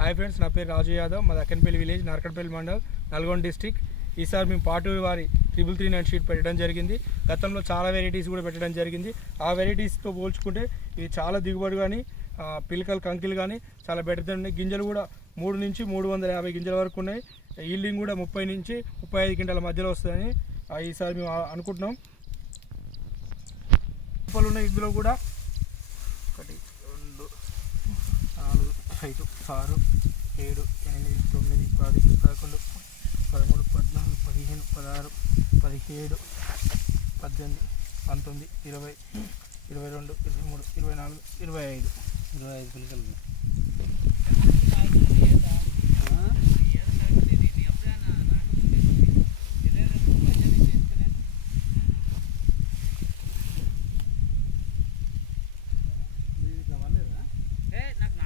Hi friends, నా పేరు రాజు యాదవ్. మా దక్కన్పల్లి విలేజ్, నార్కట్పల్లి మండల్, నల్గొండ డిస్టిక్. ఈసారి మేము పాటూరు వారి 339 షీట్ పెట్టడం జరిగింది. గతంలో చాలా వెరైటీస్ కూడా పెట్టడం జరిగింది. ఆ వెరైటీస్తో పోల్చుకుంటే ఇది చాలా దిగుబడి కానీ పిలకలు కంకిలు కానీ చాలా బెటర్ ఉన్నాయి. గింజలు కూడా 3 నుంచి 350 గింజల వరకు ఉన్నాయి. ఈల్డింగ్ కూడా 30 నుంచి 35 క్వింటాల మధ్యలో వస్తుందని ఈసారి మేము అనుకుంటున్నాం. ఉన్నాయి ఇందులో కూడా 1 2 4 5 6 7 8 9 10 11 13 14 15 16 17 18 19 20 22 23 24 25 పిల్లలు.